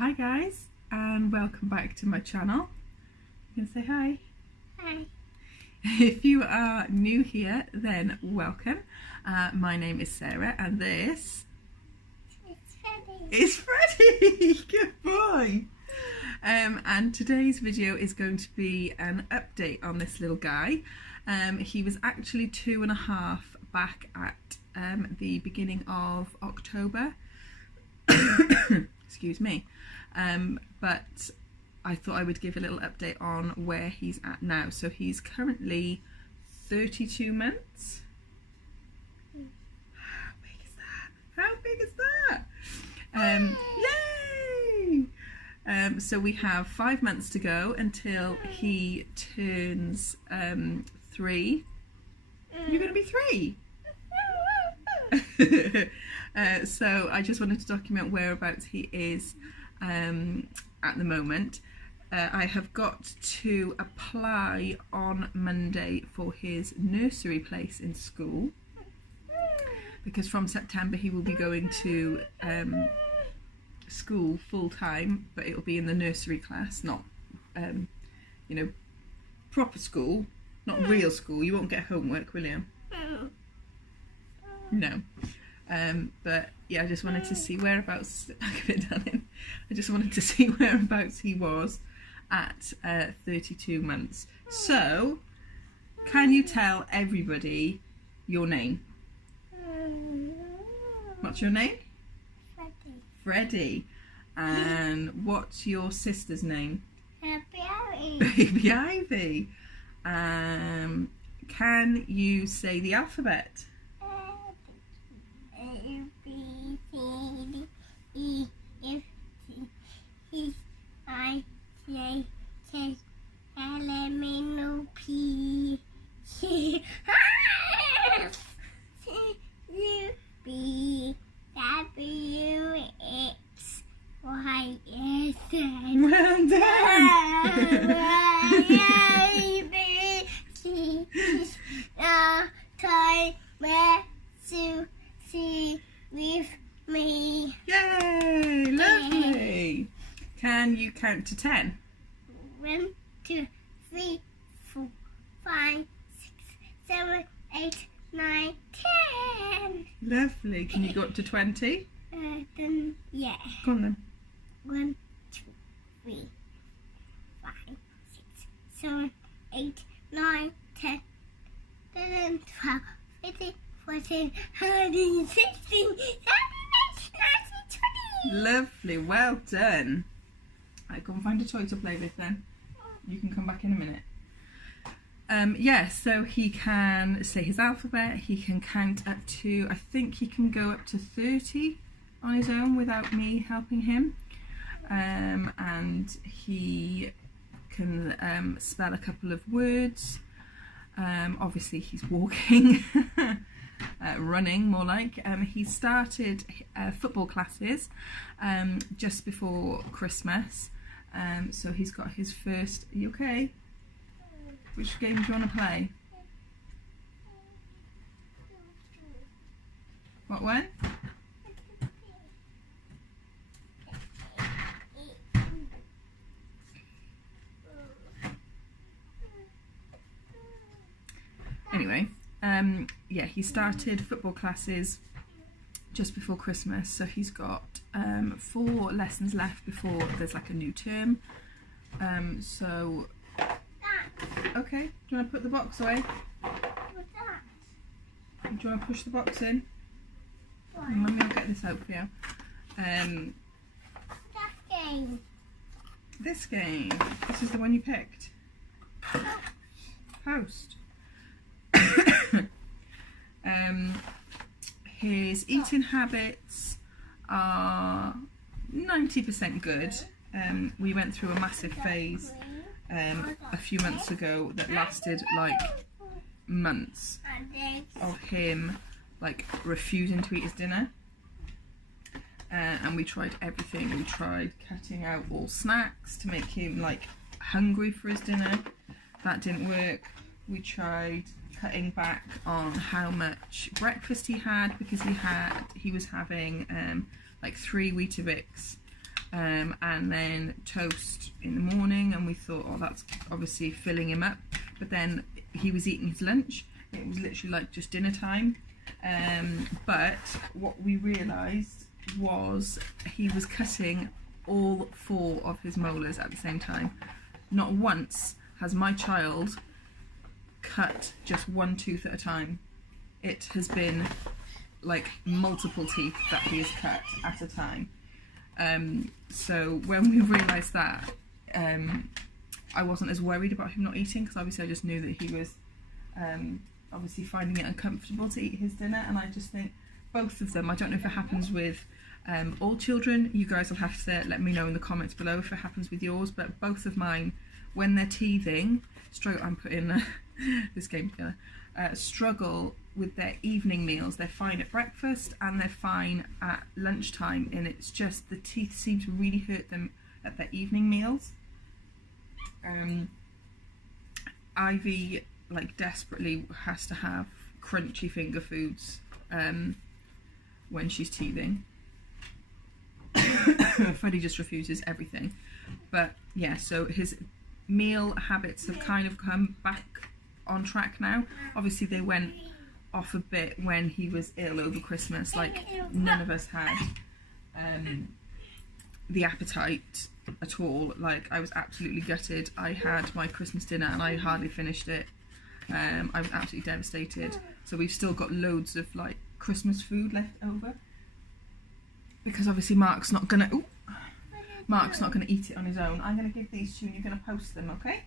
Hi guys, and welcome back to my channel. You can say hi. Hi. If you are new here, then welcome. My name is Sarah, and this It's Freddie. is Freddie. Good boy. And today's video is going to be an update on this little guy. He was actually 2.5 back at the beginning of October. Excuse me. But I thought I would give a little update on where he's at now. So he's currently 32 months. How big is that? How big is that? Yay! So we have 5 months to go until he turns 3. You're going to be 3. So I just wanted to document whereabouts he is at the moment. I have got to apply on Monday for his nursery place in school, because from September he will be going to school full time, but it will be in the nursery class, not proper school, not real school. You won't get homework, will you? No. But yeah, I just wanted to see whereabouts. I just wanted to see whereabouts he was at 32 months. So, can you tell everybody your name? What's your name? Freddie. Freddie. And what's your sister's name? Baby. Baby Ivy. Can you say the alphabet? A, B, C, D, E, F, G, H, I, J, K, L, M, N, O, P, Q, R, S, T, U, V, W, X, Y, Z. Well done! A, B, C, C with me. Yay! Lovely! Can you count to 10? 1, 2, 3, 4, 5, 6, 7, 8, 9, 10. Lovely. Can you go up to 20? Then, yeah. Go on then. 1, 2, 3, 5, 6, 7, 8, 9, 10, 11, 12, 13, 14, 15, 16, 17, 18, 19, 20. Lovely. Well done. Right, go and find a toy to play with then. You can come back in a minute. Yeah, so he can say his alphabet. He can count up to, I think he can go up to 30 on his own without me helping him. And he can spell a couple of words. Obviously he's walking, running more like. He started football classes just before Christmas. So he's got his first, are you okay? Which game do you want to play? What one? Anyway, yeah, he started football classes just before Christmas, so he's got 4 lessons left before there's like a new term. So, okay, do you want to put the box away? What's that? Do you want to push the box in? What? Mummy will get this out for you. That game. This game, this is the one you picked. Post. His eating habits are 90% good. We went through a massive phase a few months ago that lasted like months of him like refusing to eat his dinner. And we tried everything. We tried cutting out all snacks to make him like hungry for his dinner. That didn't work. We tried cutting back on how much breakfast he had, because he was having like 3 Weetabix and then toast in the morning, and we thought, oh, that's obviously filling him up. But then he was eating his lunch. It was literally like just dinner time. But what we realised was he was cutting all 4 of his molars at the same time. Not once has my child cut just one tooth at a time. It has been like multiple teeth that he has cut at a time. So when we realised that, I wasn't as worried about him not eating, because obviously I just knew that he was obviously finding it uncomfortable to eat his dinner. And I just think both of them, I don't know if it happens with all children, you guys will have to let me know in the comments below if it happens with yours, but both of mine, when they're teething, I'm putting this game together, struggle with their evening meals. They're fine at breakfast and they're fine at lunchtime, and it's just the teeth seem to really hurt them at their evening meals. Ivy like desperately has to have crunchy finger foods when she's teething. Freddie just refuses everything. But yeah, so his meal habits have kind of come back on track now. Obviously they went off a bit when he was ill over Christmas. Like, none of us had the appetite at all. Like, I was absolutely gutted. I had my Christmas dinner and I hardly finished it. I was absolutely devastated. So we've still got loads of like Christmas food left over, because obviously Mark's not gonna eat it on his own. I'm gonna give these to you and you're gonna post them, okay?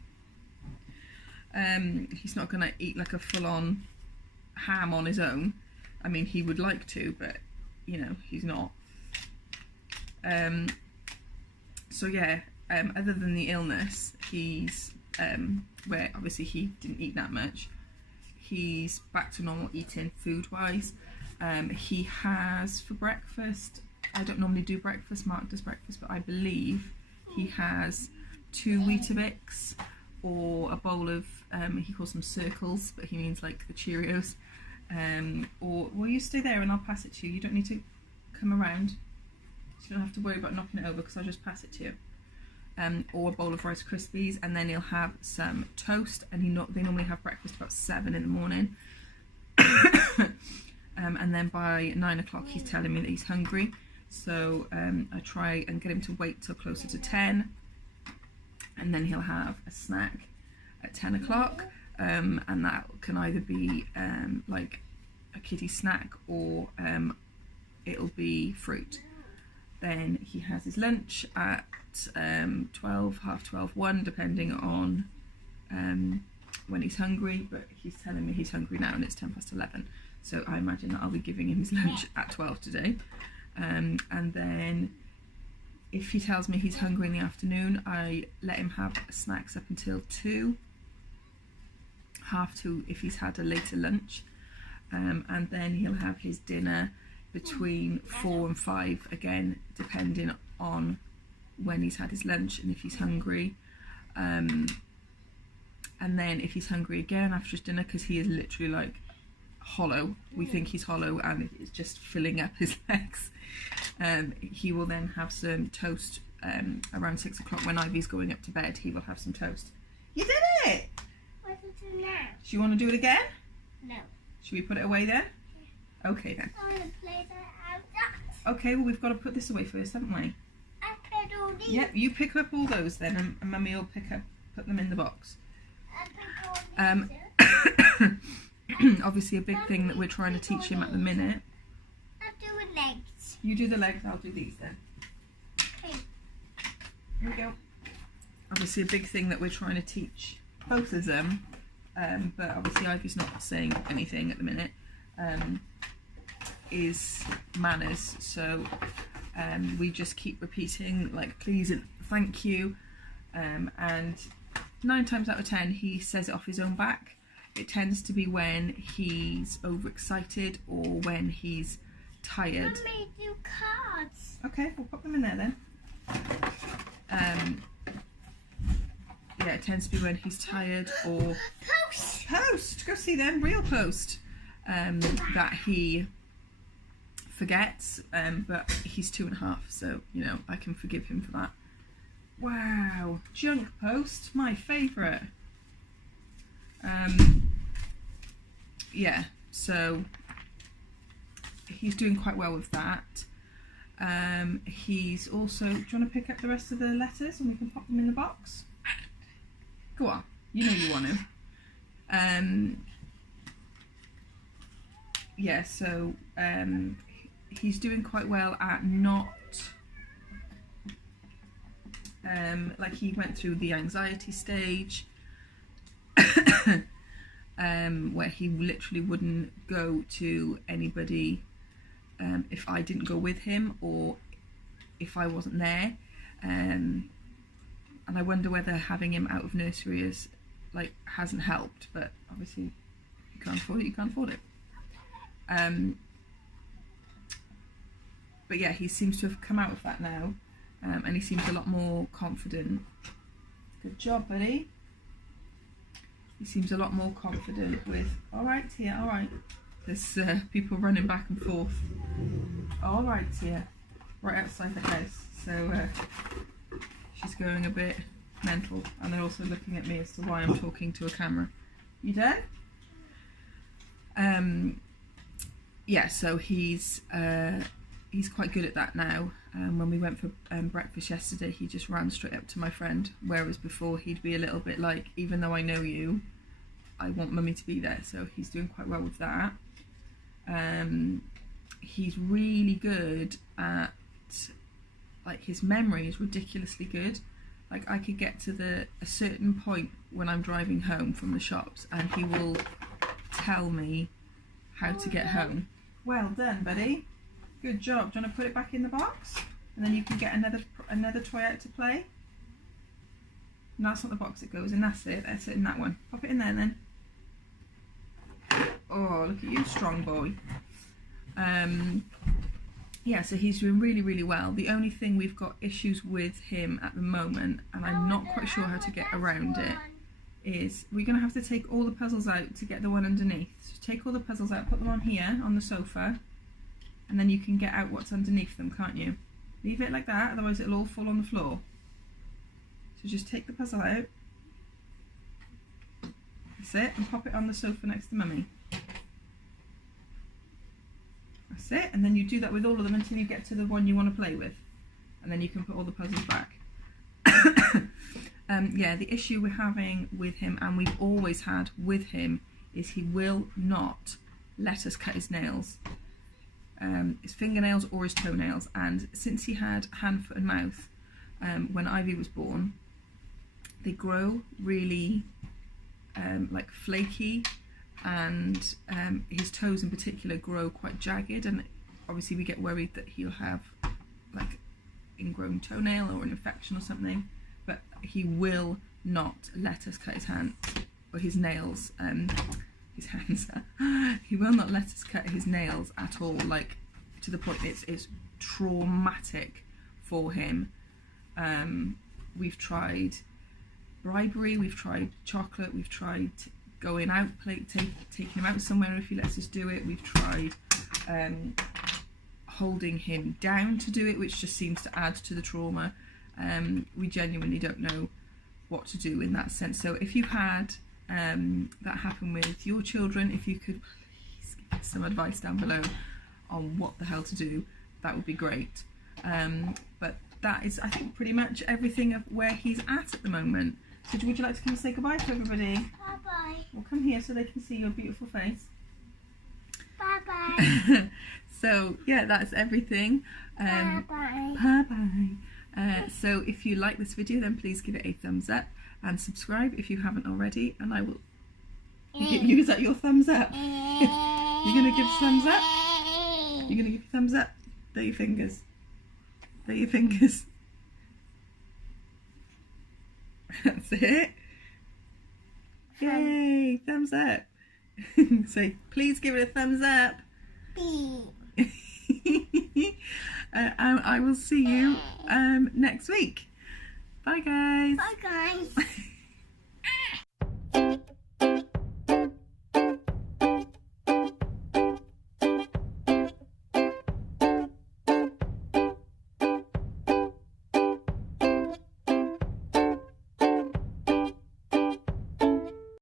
He's not gonna eat like a full-on ham on his own. I mean, he would like to, but you know, he's not. So yeah, other than the illness, he's where obviously he didn't eat that much, he's back to normal eating food wise. He has for breakfast, I don't normally do breakfast, Mark does breakfast, but I believe he has 2 Weetabix or a bowl of, he calls them circles, but he means like the Cheerios. Or will you stay there and I'll pass it to you? You don't need to come around. So you don't have to worry about knocking it over, because I'll just pass it to you. Or a bowl of Rice Krispies, and then he'll have some toast, and they normally have breakfast about 7 in the morning. And then by 9 o'clock he's telling me that he's hungry, so I try and get him to wait till closer to 10, and then he'll have a snack at 10 o'clock, and that can either be like a kiddie snack, or it'll be fruit. Then he has his lunch at 12, half 12, 1, depending on when he's hungry, but he's telling me he's hungry now and it's 10 past 11, so I imagine that I'll be giving him his lunch at 12 today. And then if he tells me he's hungry in the afternoon, I let him have snacks up until 2, half 2 if he's had a later lunch, and then he'll have his dinner between 4 and 5, again depending on when he's had his lunch and if he's hungry. And then if he's hungry again after his dinner, because he is literally like hollow, we think he's hollow and it's just filling up his legs, he will then have some toast around 6 o'clock when Ivy's going up to bed. He will have some toast. You did it! What to do now? Do you want to do it again? No. Should we put it away then? Yeah. Okay then. I want to play that out. Okay, well we've got to put this away first, haven't we? I put all these. Yep, you pick up all those then, and Mummy will put them in the box. I put all these. Obviously a big thing that we're trying to teach him at the minute. I'm doing legs. You do the legs, I'll do these then. Okay. Here we go. Obviously a big thing that we're trying to teach both of them, but obviously Ivy's not saying anything at the minute, is manners. So we just keep repeating like please and thank you, and 9 times out of 10 he says it off his own back. It tends to be when he's overexcited or when he's tired. Mummy, do cards. Okay, we'll pop them in there then. Yeah, it tends to be when he's tired or Post. Post. Go see them, real Post. That he forgets, but he's 2.5, so you know I can forgive him for that. Wow, junk post, my favourite. Yeah, so he's doing quite well with that. He's also, do you want to pick up the rest of the letters and we can pop them in the box? Go on, you know you want to. Yeah, so he's doing quite well at not, like he went through the anxiety stage, where he literally wouldn't go to anybody if I didn't go with him or if I wasn't there, and I wonder whether having him out of nursery hasn't helped, but obviously if you can't afford it, you can't afford it. But yeah, he seems to have come out of that now, and he seems a lot more confident. Good job, buddy. He seems a lot more confident with, all right, Tia, all right. There's people running back and forth. All right, Tia, right outside the house. So she's going a bit mental, and they're also looking at me as to why I'm talking to a camera. You done? Yeah, so he's quite good at that now. When we went for breakfast yesterday, he just ran straight up to my friend, whereas before he'd be a little bit like, even though I know you, I want mummy to be there. So he's doing quite well with that. He's really good at, like, his memory is ridiculously good. Like, I could get to a certain point when I'm driving home from the shops and he will tell me how to get home. Well done, buddy. Good job. Do you want to put it back in the box? And then you can get another toy out to play? And that's not the box it goes in, that's it. That's it in that one. Pop it in there then. Oh, look at you, strong boy. Yeah, so he's doing really, really well. The only thing we've got issues with him at the moment, and I'm not quite sure how to get around it, is we're going to have to take all the puzzles out to get the one underneath. So take all the puzzles out, put them on here, on the sofa, and then you can get out what's underneath them, can't you? Leave it like that, otherwise it'll all fall on the floor. So just take the puzzle out. That's it, and pop it on the sofa next to mummy. That's it, and then you do that with all of them until you get to the one you want to play with. And then you can put all the puzzles back. Yeah, the issue we're having with him, and we've always had with him, is he will not let us cut his nails. His fingernails or his toenails. And since he had hand, foot and mouth, when Ivy was born, they grow really like flaky, and his toes in particular grow quite jagged, and obviously we get worried that he'll have like ingrown toenail or an infection or something, but he will not let us cut his hand or his nails, his hands. He will not let us cut his nails at all, like to the point it's traumatic for him. We've tried bribery, we've tried chocolate, we've tried going out, taking him out somewhere if he lets us do it. We've tried holding him down to do it, which just seems to add to the trauma. We genuinely don't know what to do in that sense. So if you've had that happen with your children, if you could please give us some advice down below on what the hell to do, that would be great. But that is, I think, pretty much everything of where he's at the moment. So would you like to come and say goodbye to everybody? Bye-bye. Well, come here so they can see your beautiful face. Bye-bye. So, yeah, that's everything. Bye-bye. Bye-bye. So if you like this video, then please give it a thumbs up and subscribe if you haven't already, and I will... Is that your thumbs up? You're going to give thumbs up? You're going to give thumbs up? There your fingers. There your fingers. That's it. Yay, thumbs up. Say, please give it a thumbs up. I will see you next week. Bye guys. Bye guys.